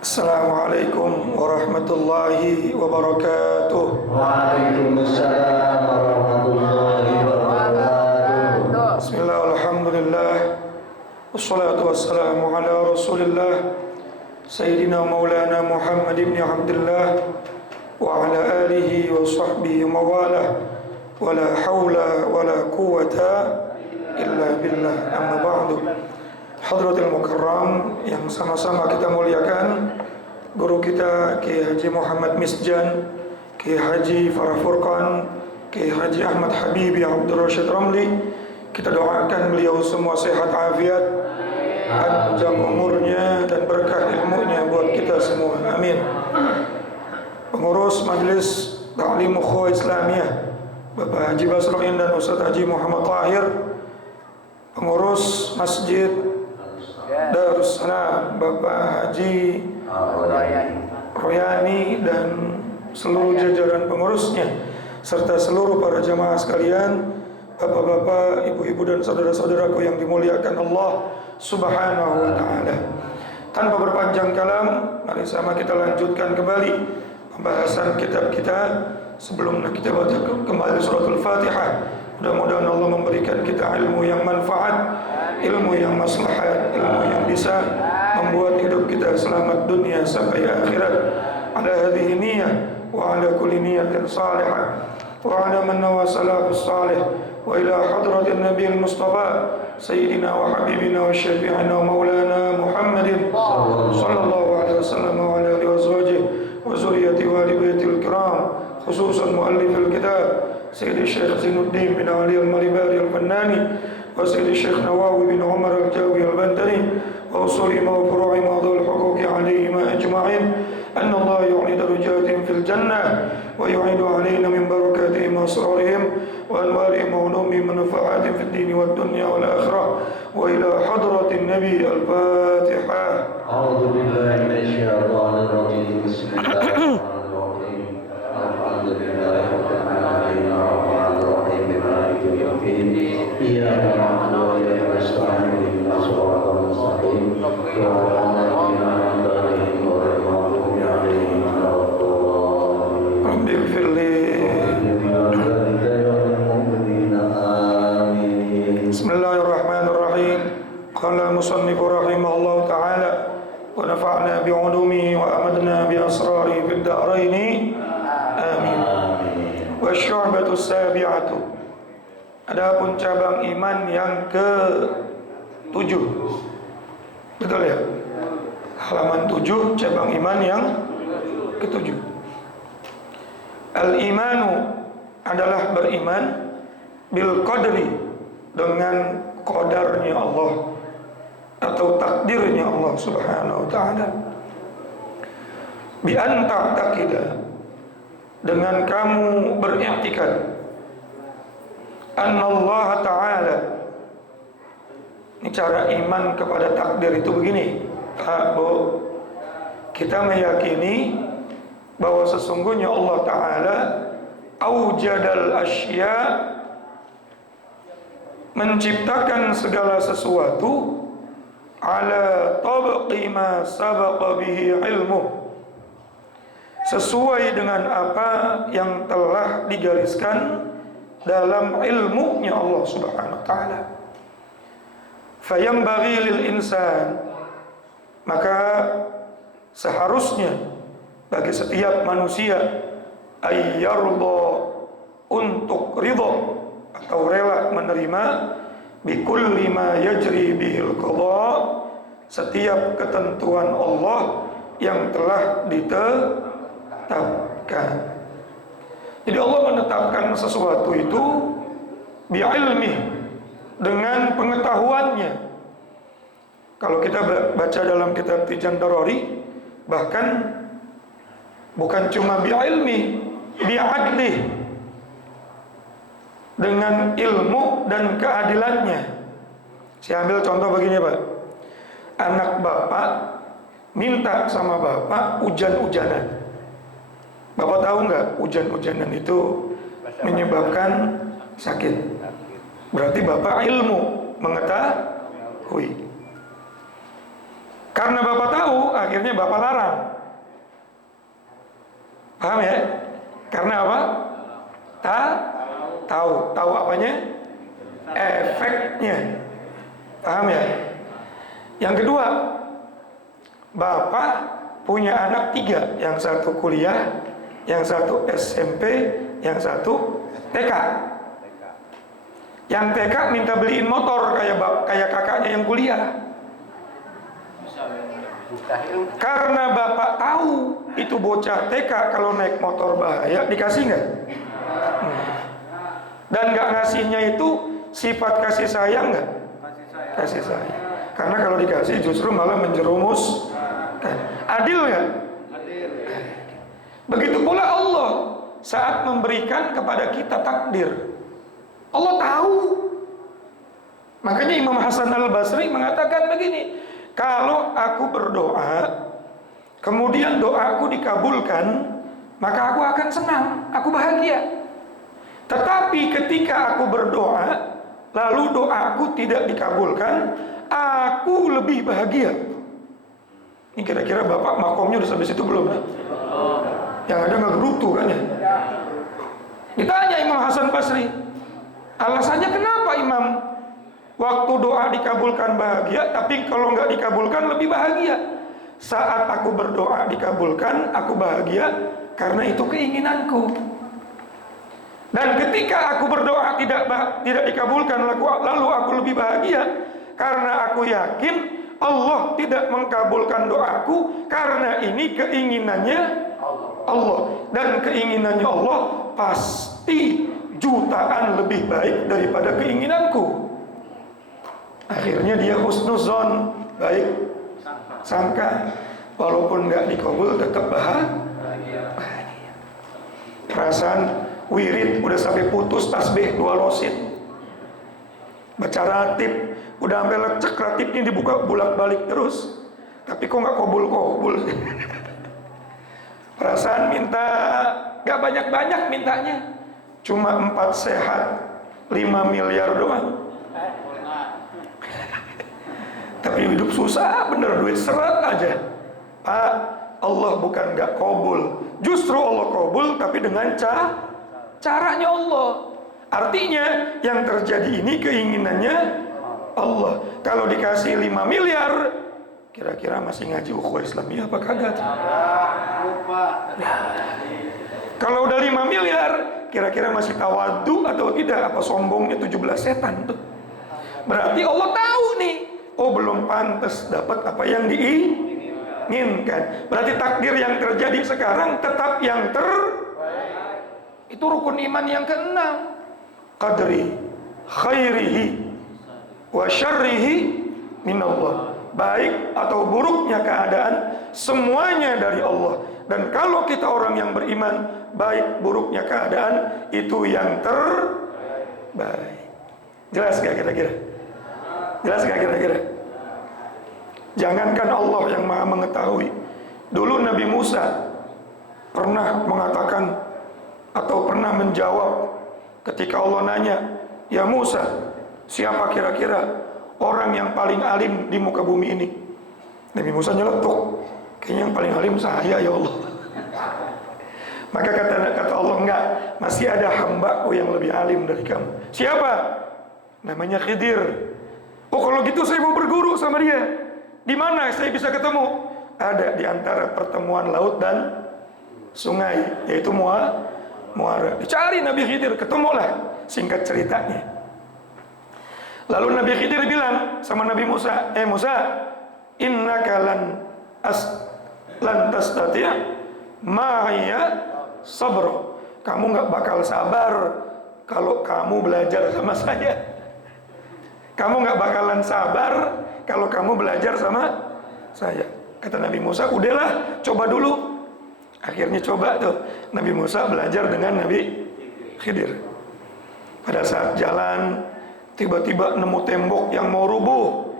Assalamualaikum warahmatullahi wabarakatuh. Waalaikumsalam warahmatullahi wabarakatuh. Bismillah, alhamdulillah, wassalatu wassalamu ala rasulillah Sayyidina maulana Muhammad ibn Abdullah wa ala alihi wa sahbihi mawalah, wa la hawla wa la quwata illa billah, amma ba'du. Hadratul Mukarram yang sama-sama kita muliakan, guru kita Kiai Haji Muhammad Misjan, Kiai Haji Farah Furqan, Kiai Haji Ahmad Habibi Abdul Rashid Ramli, kita doakan beliau semua sehat afiat, panjang umurnya dan berkah ilmunya buat kita semua, amin. Pengurus Majelis Ta'lim Ukhuwah Islamiyah Bapak Haji Basroin dan Ustaz Haji Muhammad Tahir, pengurus Masjid Darussalam Bapak Haji Royani dan seluruh jajaran pengurusnya, serta seluruh para jamaah sekalian, bapak-bapak, ibu-ibu dan saudara-saudaraku yang dimuliakan Allah Subhanahu wa ta'ala. Tanpa berpanjang kalam, mari sama kita lanjutkan kembali pembahasan kitab kita. Sebelum kita baca kembali suratul Fatihah, mudah-mudahan Allah memberikan kita ilmu yang manfaat, ilmu yang maslahat, ilmu yang bisa membuat hidup kita selamat dunia sampai akhirat. Ala hadhihi niyyah wa ala kulli niyyatin salihah wa ala man nawa salafus salih wa ila hadratin nabiyil mustafa sayyidina wa habibina wa syafi'ina wa maulana Muhammadin sallallahu alaihi wasallam wa ala alihi wa sahbihi wa zurriyyati wa ali baitil kiram, khususan muallifil kitab Sayyidi Syekh Zainuddin bin Ali al-Malibari al-Fannani wa Sayyidi Syekh Nawawi bin Umar al-Jawi al-Bantani wa usulima wa furu'i ma'adul huquqi alaihima ajma'in anna Allah yu'li darajatin fil jannah wa yu'idu alaina min barakatihim wa asrarihim wa anwarihim wa ulumihim manfa'atin fid dini wad dunya wal akhirah wa ila hadratin nabi al-Fatihah. A'udzu billahi minasy syaithanir rajim. Bismillahirrahmanirrahim. Alhamdulillahi rabbil alamin arrahmanir rahim maliki yaumiddin. Iyyaka na'budu wa iyyaka nasta'in ihdinas siratal mustaqim. Siratal ladzina an'amta 'alaihim ghairil maghdubi 'alaihim waladdallin. Rabbi ighfirli. Bismillahirrahmanirrahim. Qala musannifu rahimahullahu ta'ala wa nafa'na bi'ulumihi wa amadna bi asrari fid daraini amin. Wa syu'batu sabi'atu, adapun cabang iman yang ke-7. Betul ya? Halaman 7, cabang iman yang ke-7. Al-imanu adalah beriman bil qadri, dengan qadarnya Allah atau takdirnya Allah Subhanahu wa ta'ala. Bi an ta'taqida, dengan kamu beriktikad, anna Allah ta'ala. Ini cara iman kepada takdir itu begini, Bu. Kita meyakini bahwa sesungguhnya Allah ta'ala aujadal asya, menciptakan segala sesuatu, ala tabqi ma sabaqa bihi ilmu, sesuai dengan apa yang telah digariskan dalam ilmunya Allah Subhanahu wa ta'ala. Fayambaghi lil insan, maka seharusnya bagi setiap manusia ayyarda, untuk ridha atau rela menerima, bikulli ma yajri bihil qadha, setiap ketentuan Allah yang telah ditetapkan. Jadi Allah menetapkan sesuatu itu bi'ilmi, dengan pengetahuannya. Kalau kita baca dalam kitab Tijan Darari, bahkan bukan cuma bi'ilmi, bi'adli, dengan ilmu dan keadilannya. Saya ambil contoh begini, Pak. Anak bapak minta sama bapak hujan-hujanan. Bapak tahu nggak hujan-hujanan itu menyebabkan sakit? Berarti bapak ilmu mengetahui. Karena Bapak tahu, akhirnya Bapak larang. Paham ya? Karena apa? Tahu apanya? Efeknya. Paham ya? Yang kedua, Bapak punya anak 3, yang satu kuliah, yang satu SMP, yang satu TK. Yang TK minta beliin motor kayak kakaknya yang kuliah. Karena Bapak tahu itu bocah TK kalau naik motor bahaya, dikasih nggak? Dan nggak ngasihnya itu sifat kasih sayang nggak? Kasih sayang. Karena kalau dikasih justru malah menjerumus. Adil nggak? Begitu pula Allah saat memberikan kepada kita takdir. Allah tahu. Makanya Imam Hasan Al-Basri mengatakan begini, kalau aku berdoa, kemudian doaku dikabulkan, maka aku akan senang, aku bahagia. Tetapi ketika aku berdoa, lalu doaku tidak dikabulkan, aku lebih bahagia. Ini kira-kira Bapak makomnya udah sampai situ belum? Yang ada nggak gerutu kan ya? Ditanya Imam Hasan Basri, alasannya kenapa Imam? Waktu doa dikabulkan bahagia, tapi kalau nggak dikabulkan lebih bahagia. Saat aku berdoa dikabulkan, aku bahagia karena itu keinginanku. Dan ketika aku berdoa tidak dikabulkan, lalu aku lebih bahagia karena aku yakin Allah tidak mengkabulkan doaku karena ini keinginannya Allah. Dan keinginannya Allah pasti jutaan lebih baik daripada keinginanku. Akhirnya dia husnuzon, baik sangka, walaupun nggak dikabul tetap bahagia. Perasaan wirid udah sampai putus tasbih 2 losin, baca ratib udah sampai lecek, ratibnya dibuka bolak-balik terus, tapi kok nggak kobul sih. Perasaan minta nggak banyak-banyak mintanya, cuma 4 sehat 5 miliar doang. Tapi hidup susah bener, duit seret aja. Pak, Allah bukan gak kabul, justru Allah kabul, tapi dengan caranya Allah. Artinya yang terjadi ini keinginannya Allah. Kalau dikasih 5 miliar, kira-kira masih ngaji ukhuwah Islamiyah apa kagak? Kalau udah 5 miliar, kira-kira masih tawadu atau tidak? Apa sombongnya 17 setan tuh? Berarti Allah tahu nih, oh belum pantas dapat apa yang diinginkan. Berarti takdir yang terjadi sekarang tetap yang itu rukun iman yang ke-6. Qadri khairihi wa syarrihi minallah. Baik atau buruknya keadaan semuanya dari Allah. Dan kalau kita orang yang beriman, baik buruknya keadaan itu yang terbaik. Jelas gak kira-kira? Jelas gak kira-kira? Jangankan Allah yang maha mengetahui. Dulu Nabi Musa pernah mengatakan atau pernah menjawab ketika Allah nanya, ya Musa, siapa kira-kira orang yang paling alim di muka bumi ini? Nabi Musa nyeletuk, kayaknya yang paling alim saya ya Allah. Maka kata Allah, enggak, masih ada hambaku yang lebih alim dari kamu. Siapa? Namanya Khidir. Oh kalau gitu saya mau berguru sama dia. Di mana saya bisa ketemu? Ada di antara pertemuan laut dan sungai, yaitu Muara. Dicari Nabi Khidir, ketemulah. Singkat ceritanya. Lalu Nabi Khidir bilang sama Nabi Musa, Musa, innaka lan tastati' ma'iya sabr. Kamu nggak bakal sabar kalau kamu belajar sama saya. Kamu nggak bakalan sabar kalau kamu belajar sama saya. Kata Nabi Musa, udahlah, coba dulu. Akhirnya coba tuh, Nabi Musa belajar dengan Nabi Khidir. Pada saat jalan, tiba-tiba nemu tembok yang mau rubuh.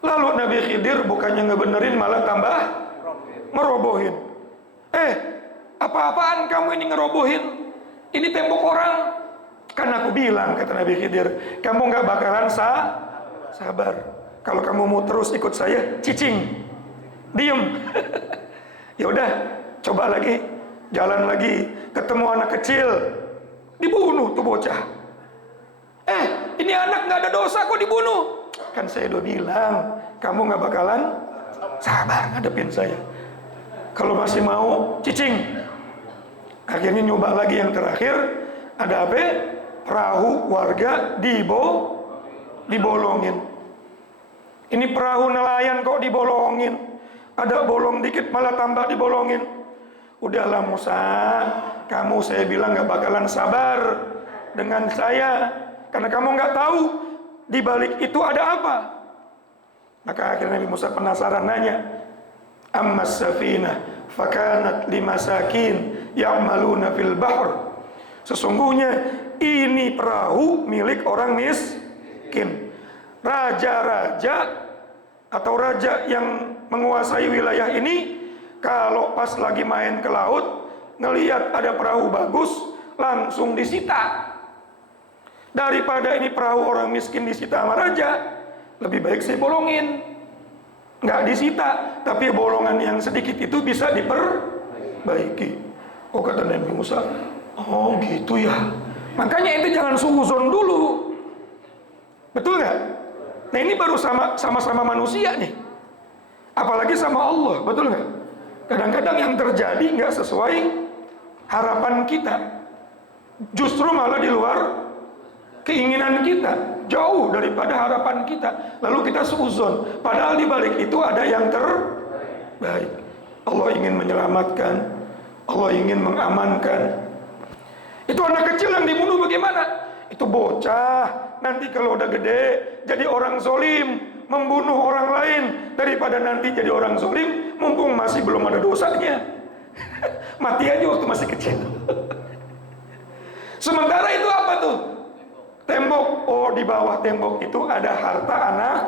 Lalu Nabi Khidir bukannya ngebenerin, malah tambah ngerobohin. Apa-apaan kamu ini ngerobohin? Ini tembok orang. Kan aku bilang, kata Nabi Khidir, kamu gak bakalan sabar. Kalau kamu mau terus ikut saya, cicing. diem. Ya udah, coba lagi, jalan lagi, ketemu anak kecil, dibunuh tuh bocah. Ini anak nggak ada dosa kok dibunuh. Kan saya udah bilang, kamu nggak bakalan sabar ngadepin saya. Kalau masih mau, cicing. Akhirnya nyoba lagi yang terakhir, ada apa? Perahu warga dibolongin. Ini perahu nelayan kok dibolongin. Ada bolong dikit malah tambah dibolongin. Udahlah Musa, kamu saya bilang gak bakalan sabar dengan saya, karena kamu gak tahu di balik itu ada apa. Maka akhirnya Nabi Musa penasaran nanya, ammas safinah fakanat limasakin ya'maluna fil bahr. Sesungguhnya ini perahu milik orang miskin. Raja-raja atau raja yang menguasai wilayah ini, kalau pas lagi main ke laut, ngelihat ada perahu bagus, langsung disita. Daripada ini perahu orang miskin disita sama raja, lebih baik saya bolongin. Nggak disita, tapi bolongan yang sedikit itu bisa diperbaiki. Oh, kata Nabi Musa, oh gitu ya. Makanya itu jangan suuzon dulu. Betul nggak? Nah ini baru sama-sama manusia nih. Apalagi sama Allah, betul nggak? Kadang-kadang yang terjadi nggak sesuai harapan kita. Justru malah di luar keinginan kita, jauh daripada harapan kita. Lalu kita suuzon. Padahal di balik itu ada yang terbaik. Allah ingin menyelamatkan, Allah ingin mengamankan. Itu anak kecil yang dibunuh bagaimana? Itu bocah, nanti kalau udah gede jadi orang zolim, membunuh orang lain, daripada nanti jadi orang zolim mumpung masih belum ada dosanya. Mati aja waktu masih kecil. Sementara itu apa tuh? Tembok. Oh, di bawah tembok itu ada harta anak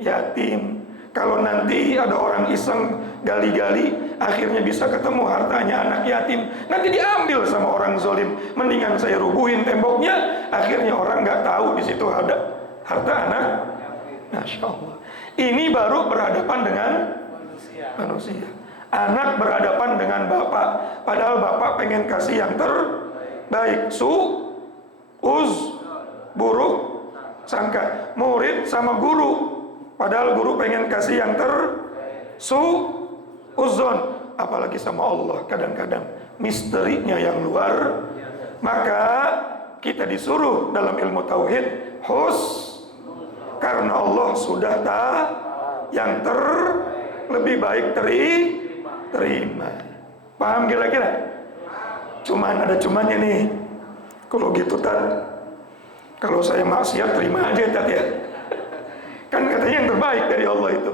yatim. Kalau nanti ada orang iseng gali-gali, akhirnya bisa ketemu hartanya anak yatim, nanti diambil sama orang zolim. Mendingan saya rubuhin temboknya, akhirnya orang nggak tahu di situ ada harta anak. Masya Allah. Ini baru berhadapan dengan manusia. Anak berhadapan dengan bapak, padahal bapak pengen kasih yang terbaik. Buruk sangka. Murid sama guru, padahal guru pengen kasih yang uzon. Apalagi sama Allah, kadang-kadang misterinya yang luar. Maka kita disuruh dalam ilmu tauhid karena Allah sudah yang lebih baik terima. Paham kira-kira? Ada cumannya nih. Kalau gitu kalau saya maksiat terima aja ya. Kan katanya yang terbaik dari Allah itu.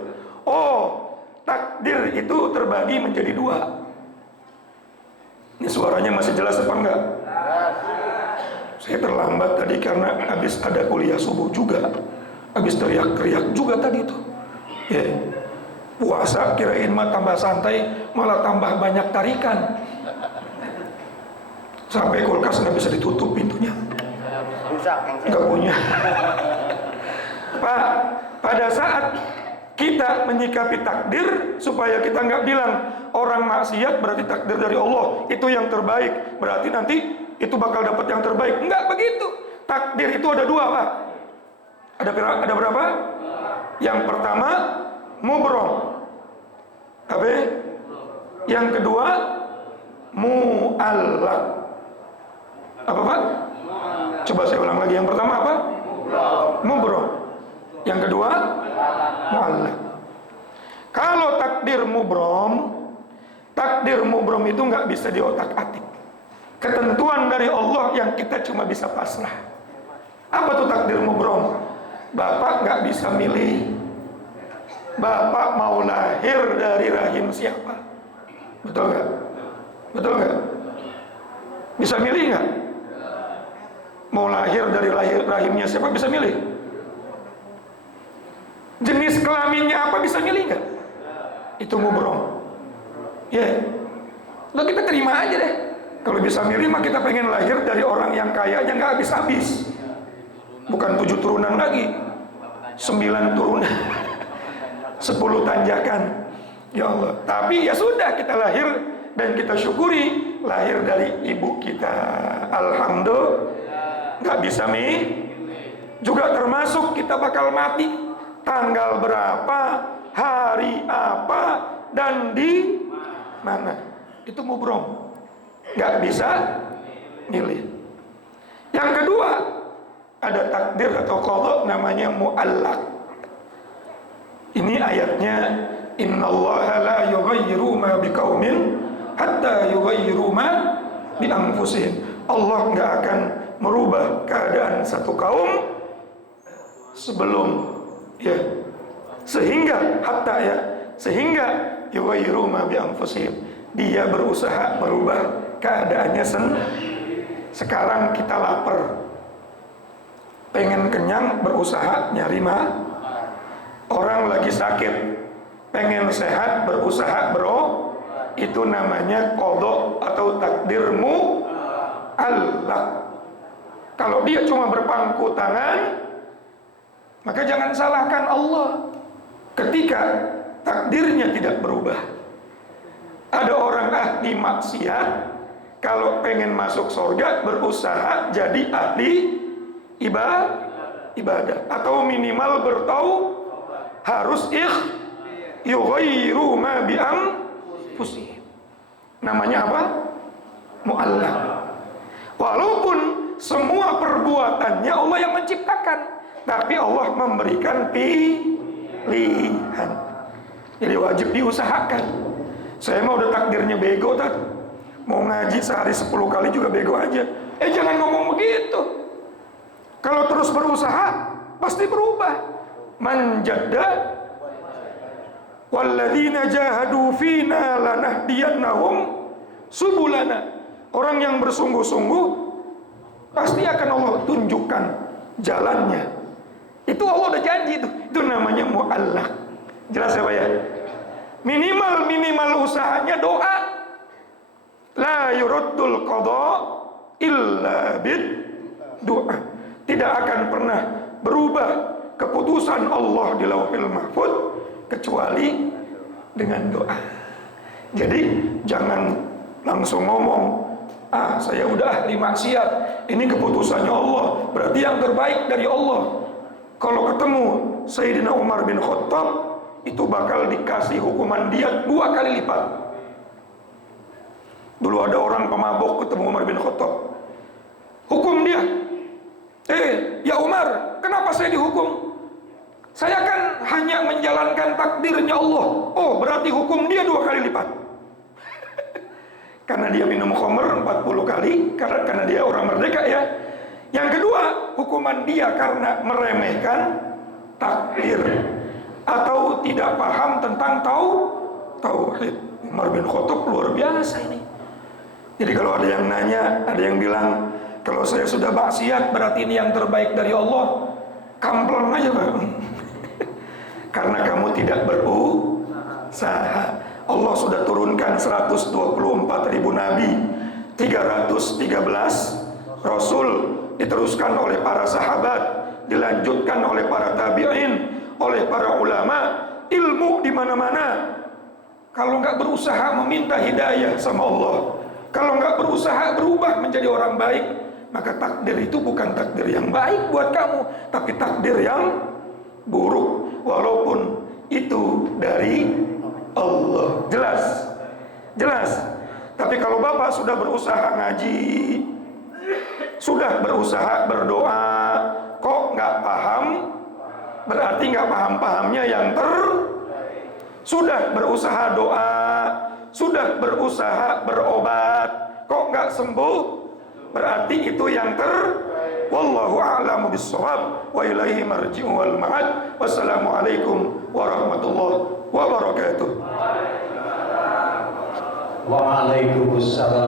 Oh, takdir itu terbagi menjadi dua. Ini suaranya masih jelas apa enggak? Saya terlambat tadi karena habis ada kuliah subuh juga. Habis teriak-teriak juga tadi itu. Ya. Puasa kirain mah tambah santai, malah tambah banyak tarikan. Sampai kulkas nggak bisa ditutup pintunya. Nggak punya. Pak, pada saat kita menyikapi takdir, supaya kita nggak bilang orang maksiat berarti takdir dari Allah itu yang terbaik, berarti nanti itu bakal dapat yang terbaik. Enggak begitu. Takdir itu ada dua, Pak. Ada berapa? Yang pertama mubrom. Apa? Yang kedua mu'allaq. Apa, Pak? Coba saya ulang lagi. Yang pertama apa? Mubrom. Yang kedua mu'allaq. Kalau takdir mubrom itu nggak bisa diotak-atik. Ketentuan dari Allah yang kita cuma bisa pasrah. Apa tuh takdir mubrom? Bapak nggak bisa milih. Bapak mau lahir dari rahim siapa? Betul nggak? Betul nggak? Bisa milih nggak? Mau lahir dari rahimnya siapa? Bisa milih. Jenis kelaminnya apa? Bisa milih nggak? Itu mubrom. Ya, Lalu kita terima aja deh. Kalau bisa milih mah kita pengen lahir dari orang yang kaya aja nggak habis-habis. Bukan 7 turunan lagi, 9 turunan, 10 tanjakan. Ya Allah. Tapi ya sudah, kita lahir dan kita syukuri lahir dari ibu kita. Alhamdulillah. Nggak bisa juga termasuk kita bakal mati. Tanggal berapa, hari apa, dan di mana. Itu mubrom. Nggak bisa milih. Yang kedua, ada takdir atau qadha namanya mu'allaq. Ini ayatnya, innallaha la yughayyiru ma biqaumin hatta yughayyiru ma bi anfusihim. Allah nggak akan merubah keadaan satu kaum sebelum sehingga yughayyiru ma bi anfusihim. Dia berusaha merubah keadaannya sekarang kita lapar, pengen kenyang, berusaha nyari orang lagi sakit, pengen sehat, berusaha itu namanya qadha atau takdirmu Allah. Kalau dia cuma berpangku tangan, maka jangan salahkan Allah ketika takdirnya tidak berubah. Ada orang ahli maksiat, kalau pengen masuk surga berusaha jadi ahli ibadah, atau minimal harus yughayyiru ma bi anfusihim. Namanya apa? Mu'allaq. Walaupun semua perbuatannya Allah yang menciptakan, tapi Allah memberikan pilihan. Jadi wajib diusahakan. Saya mau udah takdirnya bego, mau ngaji sehari 10 kali juga bego aja. Jangan ngomong begitu. Kalau terus berusaha pasti berubah. Man jadda walladzina jahadu fina lanahdiyannahum subulana. Orang yang bersungguh-sungguh pasti akan Allah tunjukkan jalannya. Itu Allah udah janji itu. Itu namanya mu'allaq. Jelas ya Pak ya? Minimal usahanya doa. La yuraddul qadha illa bid doa. Tidak akan pernah berubah keputusan Allah di Lauhil Mahfuz kecuali dengan doa. Jadi jangan langsung ngomong, saya udah ahli maksiat, ini keputusannya Allah, berarti yang terbaik dari Allah. Kalau ketemu Sayyidina Umar bin Khattab, itu bakal dikasih hukuman dia 2 kali lipat. Dulu ada orang pemabok ketemu Umar bin Khattab, hukum dia. Ya Umar, kenapa saya dihukum? Saya kan hanya menjalankan takdirnya Allah. Oh, berarti hukum dia 2 kali lipat. Karena dia minum khamr 40 kali, karena dia orang merdeka ya. Yang kedua, hukuman dia karena meremehkan takdir atau tidak paham tentang tauhid. Umar bin Khattab luar biasa ini. Jadi kalau ada yang nanya, ada yang bilang, kalau saya sudah maksiat berarti ini yang terbaik dari Allah. Kampleng aja Pak. Karena kamu tidak berusaha. Allah sudah turunkan 124.000 nabi, 313 rasul, diteruskan oleh para sahabat, dilanjutkan oleh para tabi'in, oleh para ulama, ilmu di mana-mana. Kalau nggak berusaha meminta hidayah sama Allah, kalau nggak berusaha berubah menjadi orang baik, maka takdir itu bukan takdir yang baik buat kamu, tapi takdir yang buruk, walaupun itu dari Allah. Jelas. Tapi kalau Bapak sudah berusaha ngaji, sudah berusaha berdoa, kok nggak paham, berarti nggak paham-pahamnya yang sudah berusaha doa, sudah berusaha berobat, kok nggak sembuh, berarti itu yang wallahu a'lamu bis-shawab wa ilaihi marji'u wal ma'ad. Wassalamualaikum warahmatullahi wabarakatuh. Waalaikumsalam.